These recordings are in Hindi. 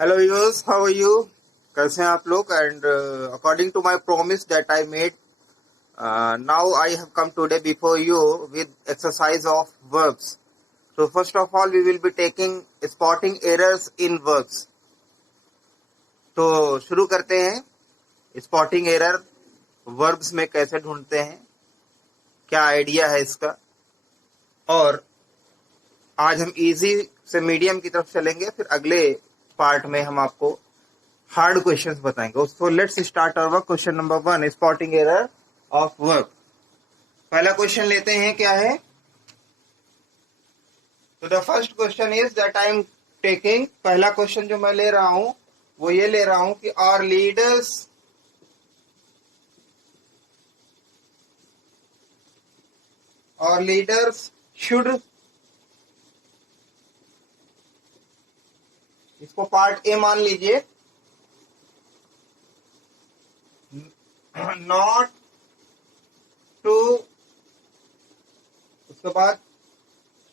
Hello use, how are you? कैसे हैं आप लोग? And according to my promise that I made, now I have come today before you with exercise of verbs. So first of all, we will be taking spotting errors in verbs. तो शुरू करते हैं. स्पॉटिंग एरर वर्ब्स में कैसे ढूंढते हैं, क्या आइडिया है इसका, और आज हम इजी से मीडियम की तरफ चलेंगे. फिर अगले पार्ट में हम आपको हार्ड क्वेश्चंस बताएंगे. So let's start our work. Question number 1, spotting error of verb. पहला क्वेश्चन लेते हैं, क्या है? तो the first question is that I am taking. पहला क्वेश्चन जो मैं ले रहा हूं वो ये ले रहा हूं कि आवर लीडर्स शुड, इसको पार्ट ए मान लीजिए, नॉट टू, उसके बाद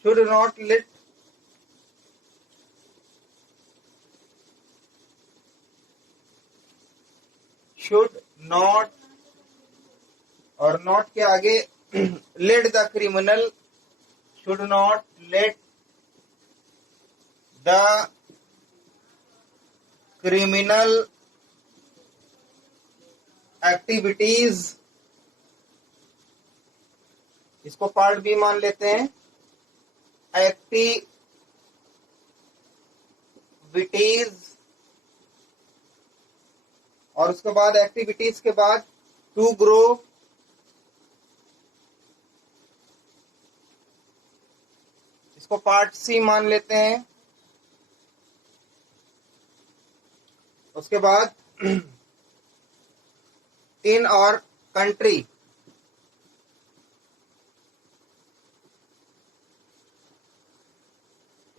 should not late should not, और नॉट के आगे late the criminal, should not let the criminal activities, इसको पार्ट बी मान लेते हैं, एक्टिविटीज, और उसके बाद एक्टिविटीज के बाद टू ग्रो, इसको पार्ट सी मान लेते हैं. उसके बाद इन और कंट्री,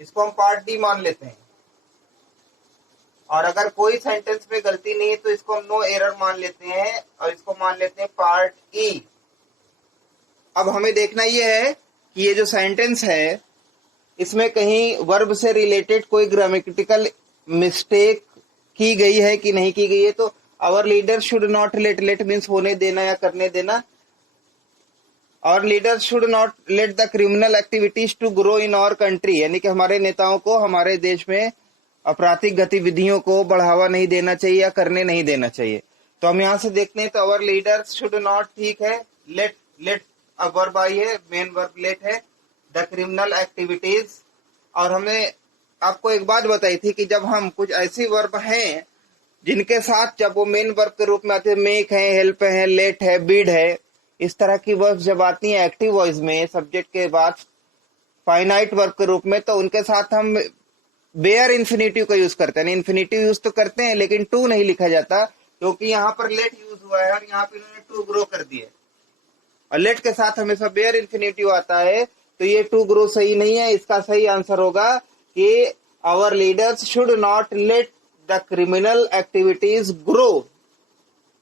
इसको हम पार्ट डी मान लेते हैं. और अगर कोई सेंटेंस में गलती नहीं है तो इसको हम नो एरर मान लेते हैं और इसको मान लेते हैं पार्ट ई. अब हमें देखना यह है कि ये जो सेंटेंस है इसमें कहीं वर्ब से रिलेटेड कोई ग्रामेटिकल मिस्टेक की गई है कि नहीं की गई है. तो our leader should not let, let means होने देना या करने देना. Our leader should not let the criminal activities to grow in our country, यानी कि हमारे नेताओं को हमारे देश में आपराधिक गतिविधियों को बढ़ावा नहीं देना चाहिए या करने नहीं देना चाहिए. तो हम यहां से देखते हैं तो आवर लीडर शुड नॉट, ठीक है, लेट, लेट अब वर्ब आई है, मेन वर्ब लेट है, द क्रिमिनल एक्टिविटीज. और हमने आपको एक बात बताई थी कि जब हम कुछ ऐसी वर्ब हैं जिनके साथ जब वो मेन वर्ब के रूप में आते हैं, मेक है, हेल्प है, लेट है, बीड है, इस तरह की वर्ब जब आती हैं एक्टिव वॉइस में सब्जेक्ट के बाद फाइनाइट वर्ब के रूप में, तो उनके साथ हम बेयर इन्फिनेटिव का यूज करते हैं. इन्फिनेटिव यूज तो करते हैं लेकिन टू नहीं लिखा जाता, क्योंकि यहाँ पर लेट यूज हुआ है और यहाँ पे इन्होंने टू ग्रो कर दिया. और लेट के साथ हमेशा बेयर इन्फिनेटिव आता है, तो ये टू ग्रो सही नहीं है. इसका सही आंसर होगा कि our leaders should not let the criminal activities grow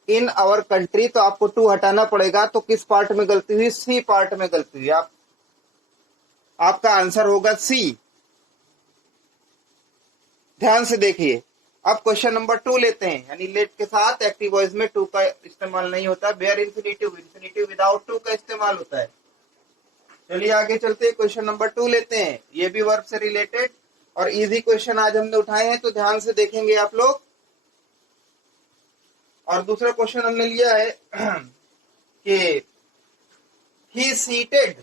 in our country. तो आपको टू हटाना पड़ेगा. तो किस पार्ट में गलती हुई? सी पार्ट में गलती हुई. आपका आंसर होगा सी. ध्यान से देखिए. अब क्वेश्चन नंबर 2 लेते हैं, यानी लेट के साथ एक्टिव वॉइस में टू का इस्तेमाल नहीं होता, bare infinitive, infinitive without to का इस्तेमाल होता है. चलिए आगे चलते हैं, क्वेश्चन नंबर 2 लेते हैं. ये भी वर्ब से रिलेटेड और इजी क्वेश्चन आज हमने उठाए हैं, तो ध्यान से देखेंगे आप लोग. और दूसरा क्वेश्चन हमने लिया है कि he seated,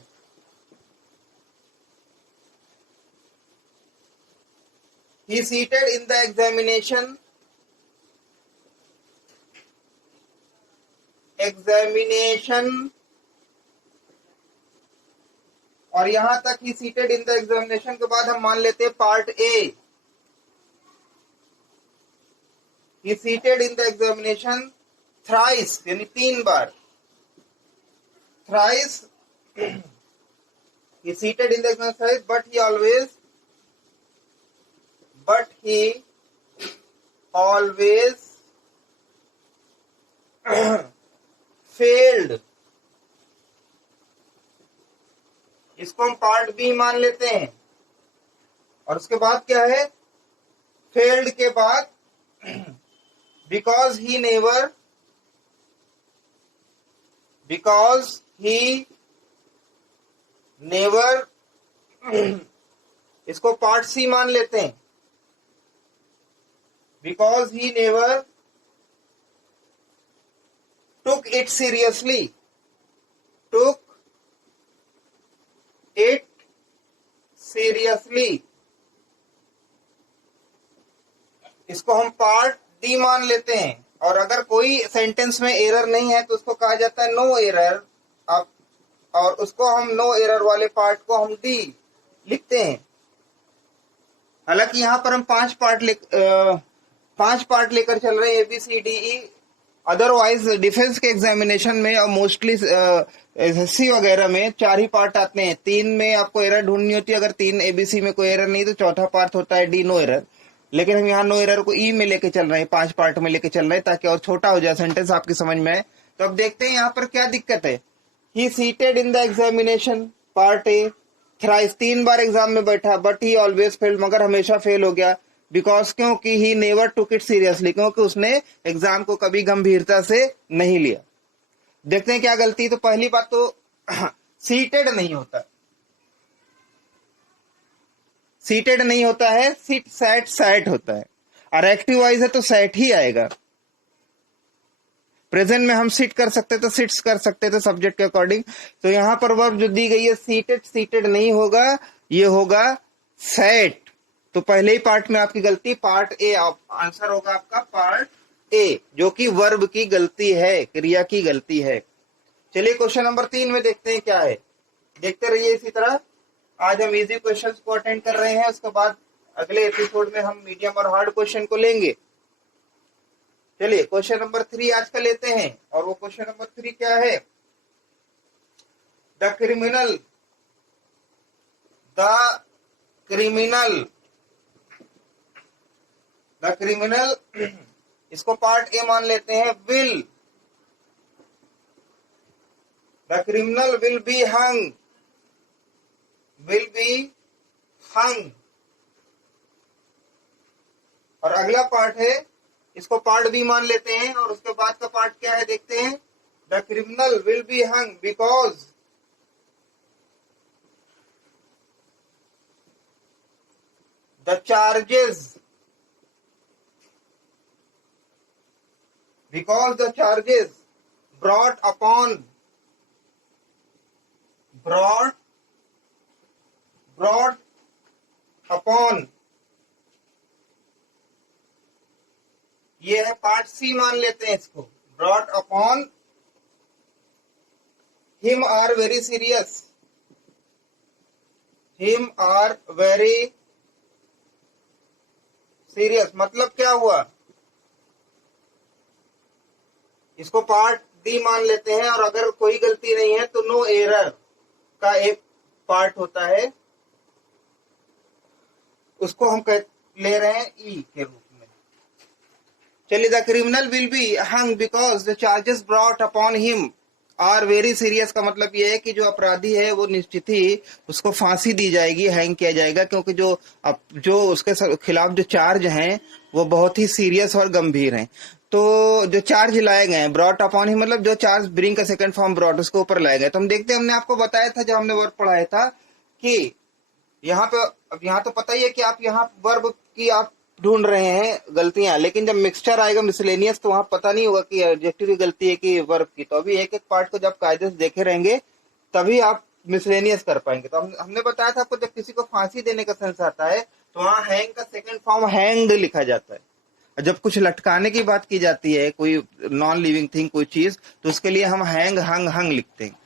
he seated in the examination, और यहां तक he seated in the examination के बाद हम मान लेते हैं part A. He seated in the examination thrice, यानी 3 बार. Thrice he seated in the examination thrice, but he always failed. इसको हम पार्ट बी मान लेते हैं. और उसके बाद क्या है? फेल्ड के बाद बिकॉज ही नेवर इसको पार्ट सी मान लेते हैं, because he never took it seriously, इसको हम पार्ट डी मान लेते हैं। और अगर कोई सेंटेंस में एरर नहीं है तो उसको कहा जाता है नो एरर, और उसको हम नो एरर वाले पार्ट को हम डी लिखते हैं। हालांकि यहाँ पर हम पांच पार्ट लेकर चल रहे हैं, A B C D E. Otherwise defence के एग्जामिनेशन में और मोस्टली एसएससी वगैरह में 4 ही पार्ट आते हैं। 3 में आपको एरर ढूंढनी होती है, अगर 3 एबीसी में कोई एरर नहीं तो चौथा पार्ट होता है डी नो एरर। लेकिन हम यहाँ नो एरर को ई में लेके चल रहे हैं, 5 पार्ट में लेके चल रहे हैं ताकि और छोटा हो जाए सेंटेंस आपकी समझ में आए। तो अब देखते हैं यहाँ पर क्या दिक्कत है। He seated in the examination part A thrice, 3 बार एग्जाम में बैठा, बट ही ऑलवेज फेल्ड, मगर हमेशा फेल हो गया। बिकॉज क्योंकि he never took it seriously, क्योंकि उसने एग्जाम को कभी गंभीरता से नहीं लिया। देखते हैं क्या गलती। तो पहली बात तो सीटेड नहीं होता, सीटेड नहीं होता है, सिट सैट सैट होता है। और एक्टिव वाइज है तो सैट ही आएगा। प्रेजेंट में हम सिट कर सकते तो सिट्स कर सकते थे सब्जेक्ट के अकॉर्डिंग। तो यहां पर वर्ब जो दी गई है सीटेड, सीटेड नहीं होगा, ये होगा सैट। तो पहले ही पार्ट में आपकी गलती, पार्ट ए आंसर होगा आपका पार्ट ए, जो कि वर्ब की गलती है, क्रिया की गलती है। चलिए क्वेश्चन नंबर 3 में देखते हैं क्या है। देखते रहिए इसी तरह। आज हम इजी क्वेश्चंस को अटेंड कर रहे हैं, उसके बाद अगले एपिसोड में हम मीडियम और हार्ड क्वेश्चन को लेंगे। चलिए क्वेश्चन नंबर 3 आज का लेते हैं। और वो क्वेश्चन नंबर 3 क्या है। द क्रिमिनल इसको पार्ट ए मान लेते हैं। द क्रिमिनल विल बी हंग, और अगला पार्ट है, इसको पार्ट बी मान लेते हैं। और उसके बाद का पार्ट क्या है देखते हैं। The criminal will be hung because the charges brought upon ये है पार्ट सी मान लेते हैं इसको। brought upon him are very serious, मतलब क्या हुआ। इसको पार्ट डी मान लेते हैं। और अगर कोई गलती नहीं है तो नो एरर का एक पार्ट होता है, उसको हम ले रहे हैं ई के रूप में। चलिए the criminal will be hung because the charges brought upon him are very serious का मतलब यह है कि जो अपराधी है वो निश्चित ही उसको फांसी दी जाएगी, हैंग किया जाएगा, क्योंकि जो उसके खिलाफ जो चार्ज हैं वो बहुत ही सीरियस और गंभीर हैं। तो जो चार्ज लाए गए हैं ब्रॉट अपॉन ही मतलब जो चार्ज ब्रिंग का सेकंड फॉर्म ब्रॉट उसके ऊपर लाए गए। तो हम देखते हैं, हमने आपको बताया था जब हमने वर्ब पढ़ाया था कि यहाँ पे, अब यहाँ तो पता ही है कि आप यहाँ वर्ब की आप ढूंढ रहे हैं गलतियां, लेकिन जब मिक्सचर आएगा मिसलेनियस तो वहां पता नहीं होगा कि एडजेक्टिव की गलती है कि वर्ब की। तो अभी एक एक पार्ट को जब कायदे से देखे रहेंगे तभी आप मिसलेनियस कर पाएंगे। तो हमने बताया था आपको, जब किसी को फांसी देने का सेंस आता है तो वहां हैंग का सेकंड फॉर्म हैंग्ड लिखा जाता है। जब कुछ लटकाने की बात की जाती है, कोई नॉन लिविंग थिंग कोई चीज, तो उसके लिए हम हैंग हंग हंग लिखते हैं।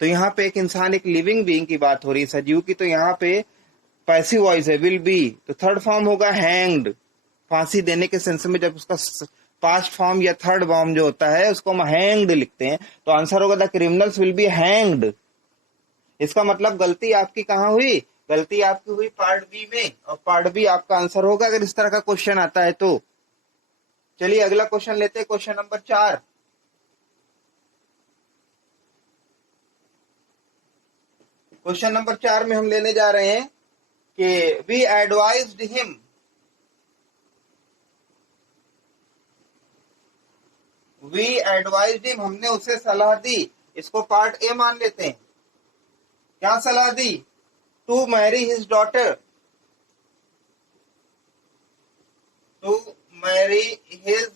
तो यहाँ पे एक इंसान, एक लिविंग बीइंग की बात हो रही है, सजीव की, तो यहाँ पे पैसिव वॉइस है विल बी, तो थर्ड फॉर्म होगा हैंग्ड, फांसी देने के सेंस में जब उसका पास्ट फॉर्म या थर्ड फॉर्म जो होता है उसको हम हैंग्ड लिखते हैं। तो आंसर होगा the criminals will be hanged. इसका मतलब गलती आपकी कहाँ हुई, गलती आपकी हुई पार्ट बी में, और पार्ट बी आपका आंसर होगा अगर इस तरह का क्वेश्चन आता है तो। चलिए अगला क्वेश्चन लेते हैं, क्वेश्चन नंबर 4। क्वेश्चन नंबर 4 में हम लेने जा रहे हैं कि we advised him we advised him, हमने उसे सलाह दी, इसको पार्ट ए मान लेते हैं। क्या सलाह दी? To marry his daughter, to marry his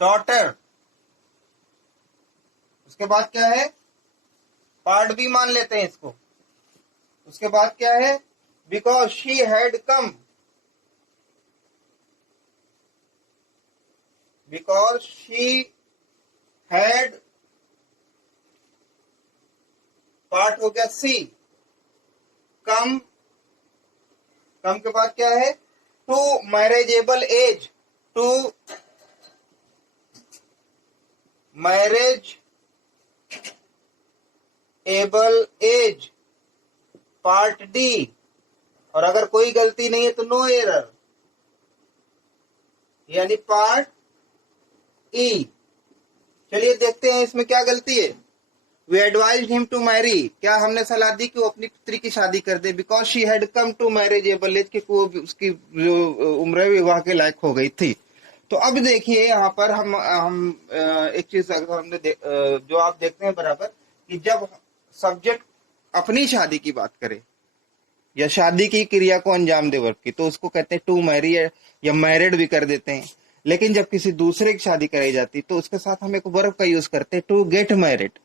daughter. उसके बाद क्या है? पार्ट बी मान लेते हैं इसको। उसके बाद क्या है? Because she had come, because she had, part हो गया सी, कम, कम के बाद क्या है? To marriageable age, to marriage able age, part D. और अगर कोई गलती नहीं है तो नो एरर, यानी पार्ट ई। चलिए देखते हैं इसमें क्या गलती है। We advised him to marry, क्या हमने सलाह दी कि वो अपनी पुत्री की शादी कर दे। Because she had come to marriage able age, कि वो उसकी जो उम्र विवाह के लायक हो गई थी। तो अब देखिए यहाँ पर हम एक चीज अगर हमने जो आप देखते हैं बराबर, कि जब सब्जेक्ट अपनी शादी की बात करे या शादी की क्रिया को अंजाम दे वर्ब की, तो उसको कहते हैं टू मैरी, या मैरिड भी कर देते हैं। लेकिन जब किसी दूसरे की शादी कराई जाती तो उसके साथ हम एक वर्ब का यूज करते हैं, टू गेट मैरिड।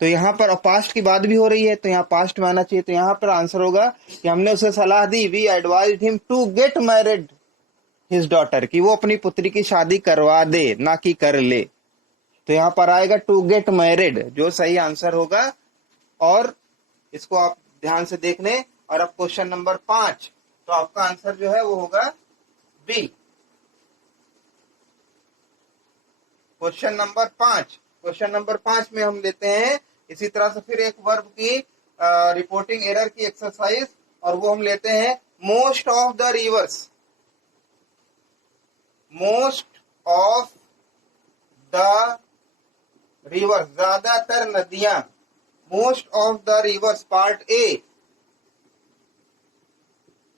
तो यहाँ पर पास्ट की बात भी हो रही है, तो यहाँ पास्ट में आना चाहिए। तो यहाँ पर आंसर होगा कि हमने उसे सलाह दी, we advised him to get married his daughter, कि वो अपनी पुत्री की शादी करवा दे, ना कि कर ले। तो यहाँ पर आएगा टू गेट मैरिड, जो सही आंसर होगा। और इसको आप ध्यान से देख लें। और अब क्वेश्चन नंबर 5, तो आपका आंसर जो है वो होगा B. Question number 5, question number 5 में हम लेते हैं इसी तरह से फिर एक वर्ब की रिपोर्टिंग एरर की एक्सरसाइज, और वो हम लेते हैं most of the rivers, most of the rivers, ज्यादातर नदियां, most of the rivers, part A.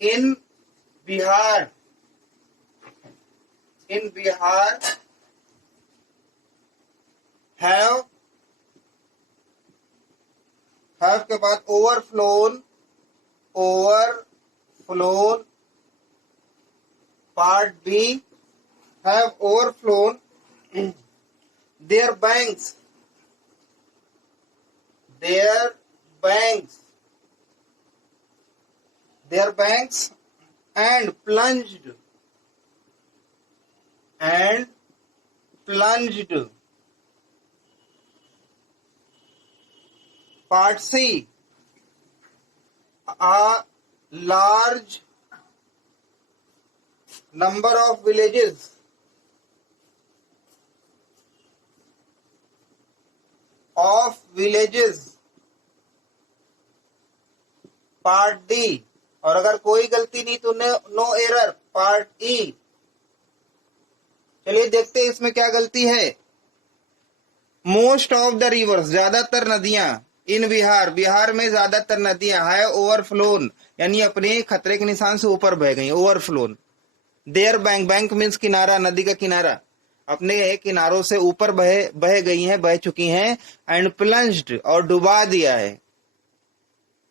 In Bihar, in Bihar have के बाद overflown, overflown, part B, have overflown their banks, their banks, their banks and plunged, and plunged, part C, a large number of villages, of villages, part D. और अगर कोई गलती नहीं तो नो एरर, पार्ट ई। चलिए देखते हैं इसमें क्या गलती है। मोस्ट ऑफ द रिवर्स, ज्यादातर नदियां, इन बिहार, बिहार में ज्यादातर नदियां है ओवरफ्लोन, यानी अपने खतरे के निशान से ऊपर बह गई, ओवरफ्लोन। देयर बैंक, बैंक मीन्स किनारा, नदी का किनारा, अपने किनारों से ऊपर बह गई हैं, बह चुकी हैं। एंड प्लंज्ड, और डुबा दिया है।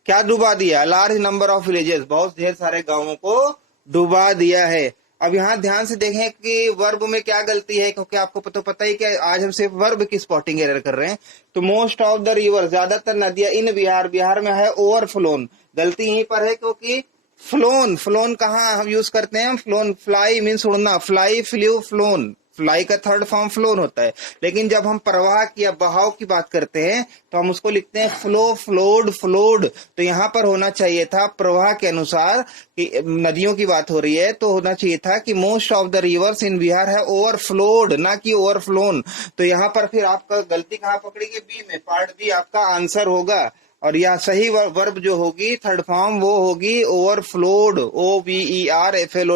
क्या डुबा दिया? लार्ज नंबर ऑफ विलेजेस, बहुत ढेर सारे गांवों को डुबा दिया है। अब यहाँ ध्यान से देखें कि वर्ब में क्या गलती है, क्योंकि आपको पता ही कि आज हम सिर्फ वर्ब की स्पॉटिंग एरर कर रहे हैं। तो मोस्ट ऑफ द रिवर, ज्यादातर नदियां, इन बिहार, बिहार में है ओवरफ्लोन। गलती यहीं पर है क्योंकि फ्लोन, फ्लोन कहाँ हम यूज करते हैं? फ्लोन, फ्लाई मीन्स उड़ना, फ्लाई, फ्लू, फ्लोन, फ्लाई का थर्ड फॉर्म फ्लोन होता है। लेकिन जब हम प्रवाह की या बहाव की बात करते हैं तो हम उसको लिखते हैं फ्लो, फ्लोड, फ्लोड। तो यहाँ पर होना चाहिए था प्रवाह के अनुसार, कि नदियों की बात हो रही है तो होना चाहिए था कि मोस्ट ऑफ द रिवर्स इन बिहार है ओवरफ्लोड, ना कि ओवरफ्लोन। तो यहाँ पर फिर आपका गलती कहाँ पकड़ेगी? बी में, पार्ट बी आपका आंसर होगा। और यह सही वर्ब जो होगी थर्ड फॉर्म, वो होगी ओवरफ्लोड, OVERFLOWED,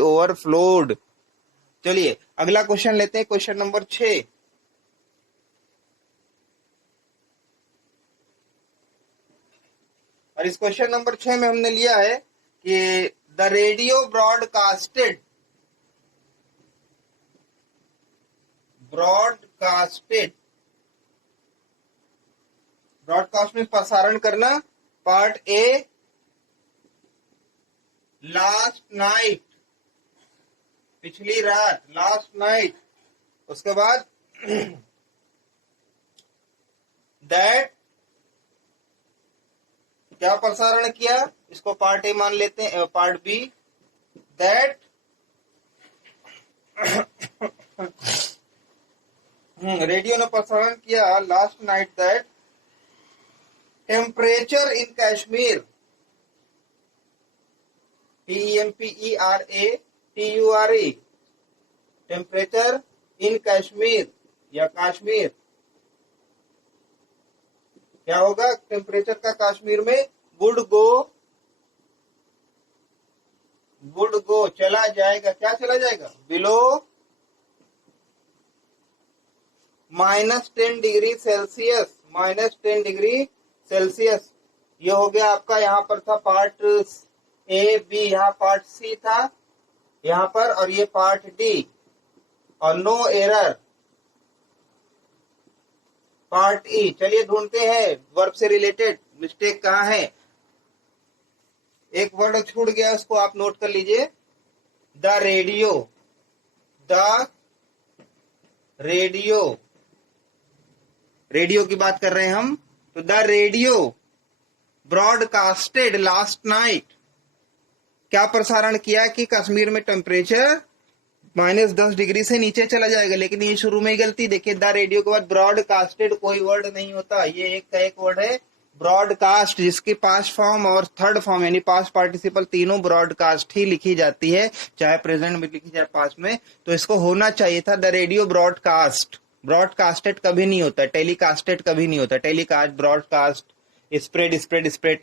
ओवरफ्लोड। चलिए अगला क्वेश्चन लेते हैं, क्वेश्चन नंबर 6। और इस क्वेश्चन नंबर 6 में हमने लिया है कि the radio broadcasted, broadcasted, broadcast में प्रसारण करना, पार्ट ए लास्ट नाइट, पिछली रात, लास्ट नाइट। उसके बाद दैट, क्या प्रसारण किया, इसको पार्ट ए मान लेते हैं, पार्ट बी, दैट रेडियो ने प्रसारण किया last night that temperature in Kashmir, TEMPERATURE, temperature in Kashmir या कश्मीर, क्या होगा टेम्परेचर का कश्मीर में, वुड गो चला जाएगा, क्या चला जाएगा, below -10 degree Celsius, -10 degree Celsius. ये हो गया आपका, यहाँ पर था पार्ट ए बी, यहाँ पार्ट सी था यहाँ पर, और ये पार्ट डी, और नो एरर पार्ट ई। चलिए ढूंढते हैं वर्ब से रिलेटेड मिस्टेक कहाँ है। एक वर्ड छूट गया, उसको आप नोट कर लीजिए, the radio, the radio, radio की बात कर रहे हैं हम, तो the radio broadcasted last night, क्या प्रसारण किया कि कश्मीर में टेम्परेचर -10 डिग्री से नीचे चला जाएगा। लेकिन ये शुरू में ही गलती, देखिए द रेडियो के बाद ब्रॉडकास्टेड कोई वर्ड नहीं होता, ये एक का एक वर्ड है ब्रॉडकास्ट, जिसकी पास्ट फॉर्म और थर्ड फॉर्म यानी पास्ट पार्टिसिपल तीनों ब्रॉडकास्ट ही लिखी जाती है, चाहे प्रेजेंट में लिखी जाए पास्ट में। तो इसको होना चाहिए था द रेडियो ब्रॉडकास्ट, ब्रॉडकास्टेड कभी नहीं होता, टेलीकास्टेड कभी नहीं होता, टेलीकास्ट, ब्रॉडकास्ट, स्प्रेड,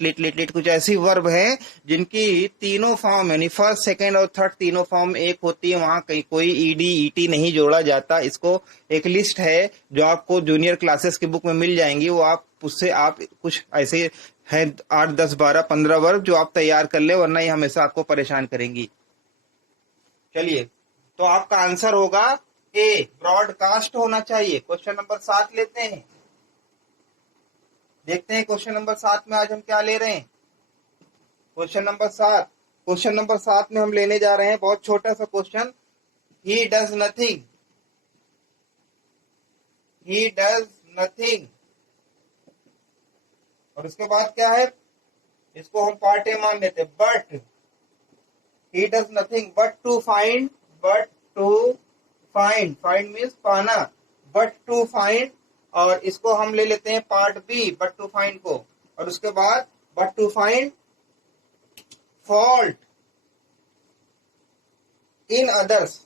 लिट, कुछ ऐसी वर्ब है जिनकी तीनों फॉर्म यानी फर्स्ट, सेकंड और थर्ड तीनों फॉर्म एक होती है, वहां कहीं कोई ईडी ईटी नहीं जोड़ा जाता। इसको एक लिस्ट है जो आपको जूनियर क्लासेस की बुक में मिल जाएंगी, वो आप उससे आप कुछ ऐसे है 8, 10, 12, 15 वर्ब जो आप तैयार कर ले, वरना ये हमेशा आपको परेशान करेंगी। चलिए, तो आपका आंसर होगा ए, ब्रॉडकास्ट होना चाहिए। क्वेश्चन नंबर 7 लेते हैं, देखते हैं क्वेश्चन नंबर 7 में आज हम क्या ले रहे हैं। क्वेश्चन नंबर 7 में हम लेने जा रहे हैं बहुत छोटा सा क्वेश्चन, ही डज नथिंग, और उसके बाद क्या है, इसको हम पार्ट ए मान लेते हैं, but he does nothing but to find, find means पाना, बट टू फाइंड, और इसको हम ले लेते हैं part B, but to find को, और उसके बाद but to find fault in others,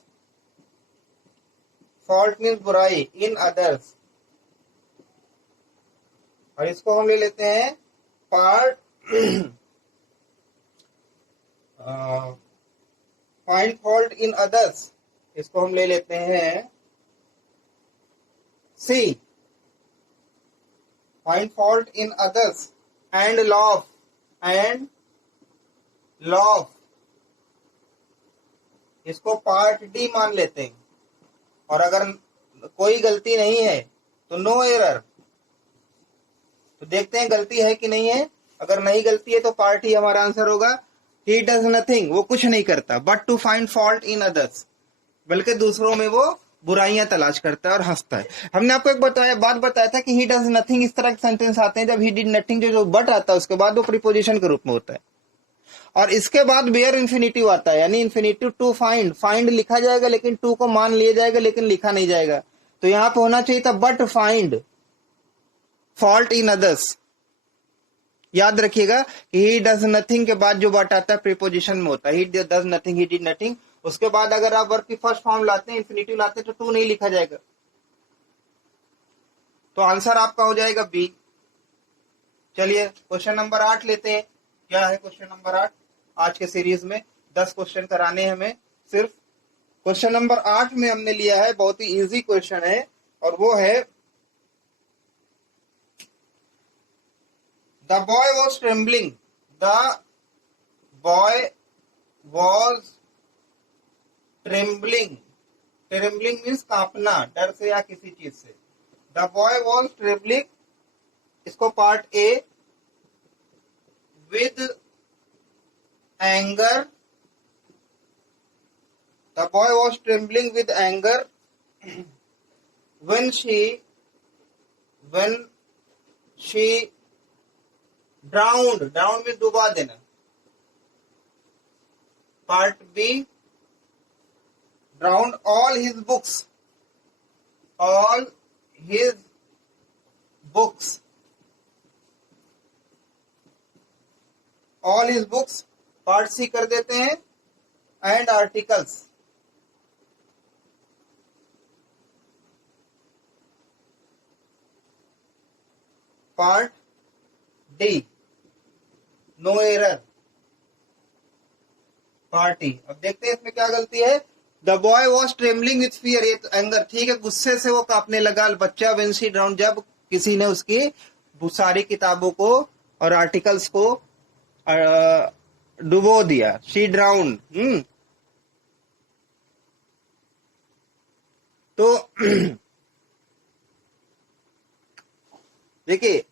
fault means बुराई, इन अदर्स, और इसको हम ले लेते हैं part find fault in others, इसको हम ले लेते हैं C, find fault in others, and laugh, इसको पार्ट डी मान लेते हैं, और अगर कोई गलती नहीं है तो नो एरर। तो देखते हैं गलती है कि नहीं है, अगर नहीं गलती है तो पार्ट ही हमारा आंसर होगा। ही डज नथिंग, वो कुछ नहीं करता, but to find fault in others, बल्कि दूसरों में वो बुराइयां तलाश करता है और हंसता है। हमने आपको एक बात बताया था कि ही डज नथिंग, इस तरह के सेंटेंस आते हैं जब ही डिड नथिंग जो बट आता है उसके बाद वो प्रीपोजिशन के रूप में होता है, और इसके बाद बेयर इन्फिनिटिव आता है, यानी इन्फिनिटिव टू फाइंड लिखा जाएगा लेकिन टू को मान लिया जाएगा लेकिन लिखा नहीं जाएगा। तो यहां पे होना चाहिए था but find fault in others. याद रखिएगा कि ही डज नथिंग के बाद जो बट आता है प्रीपोजिशन में होता है, ही does nothing, he did nothing, उसके बाद अगर आप वर्ब की फर्स्ट फॉर्म लाते हैं, इन्फिनिटिव लाते हैं, तो टू नहीं लिखा जाएगा। तो आंसर आपका हो जाएगा बी। चलिए क्वेश्चन नंबर 8 लेते हैं। क्या है क्वेश्चन नंबर 8? आज के सीरीज में 10 क्वेश्चन कराने हैं हमें सिर्फ। क्वेश्चन नंबर 8 में हमने लिया है, बहुत ही इजी क्वेश्चन है, और वो है the boy was trembling, the boy was trembling, trembling means कांपना, डर से या किसी चीज से। द बॉय वॉज ट्रेम्बलिंग, इसको part A, with anger, the boy was trembling with anger when she drowned में डुबा देना। Part B, drowned all his books, part C कर देते हैं and articles. Part D, no error. Part E, अब देखते हैं इसमें क्या गलती है। The boy was trembling with fear, ये एंगर, ठीक है, गुस्से से वो कांपने लगा बच्चा। व्हेन शी ड्राउन, जब किसी ने उसकी सारी किताबों को और आर्टिकल्स को डुबो दिया। She drown. तो देखिए,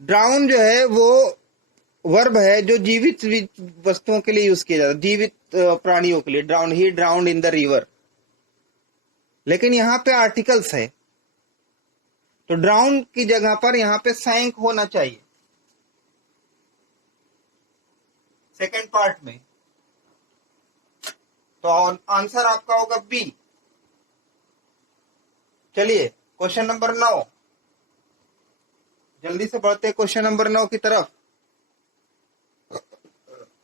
ड्राउन जो है वो वर्ब है जो जीवित वस्तुओं के लिए यूज किया जाता है, जीवित प्राणियों के लिए। Drown, he drowned in the river. लेकिन यहां पे आर्टिकल्स है, तो ड्राउन की जगह पर यहां पे सैंक होना चाहिए सेकेंड पार्ट में। तो आंसर आपका होगा बी। चलिए क्वेश्चन नंबर 9, जल्दी से बढ़ते हैं क्वेश्चन नंबर 9 की तरफ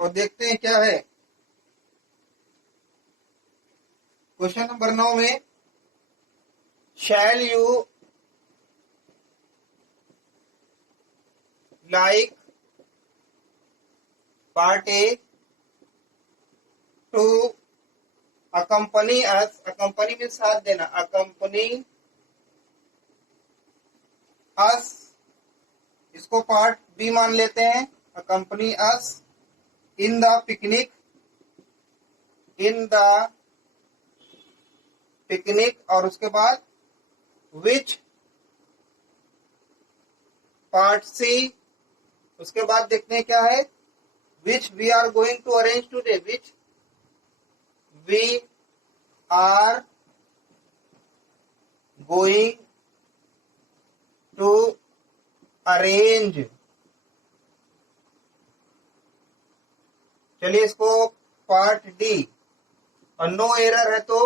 और देखते हैं क्या है। क्वेश्चन नंबर 9 में, shall you like, part A, to accompany us, accompany में साथ देना, अकम्पनी अस, इसको पार्ट बी मान लेते हैं। Accompany us in the picnic, और उसके बाद विच, पार्ट सी। उसके बाद देखते हैं क्या है। Which we are going to arrange today, which we are going to arrange. चलिए इसको पार्ट डी, और नो एरर है तो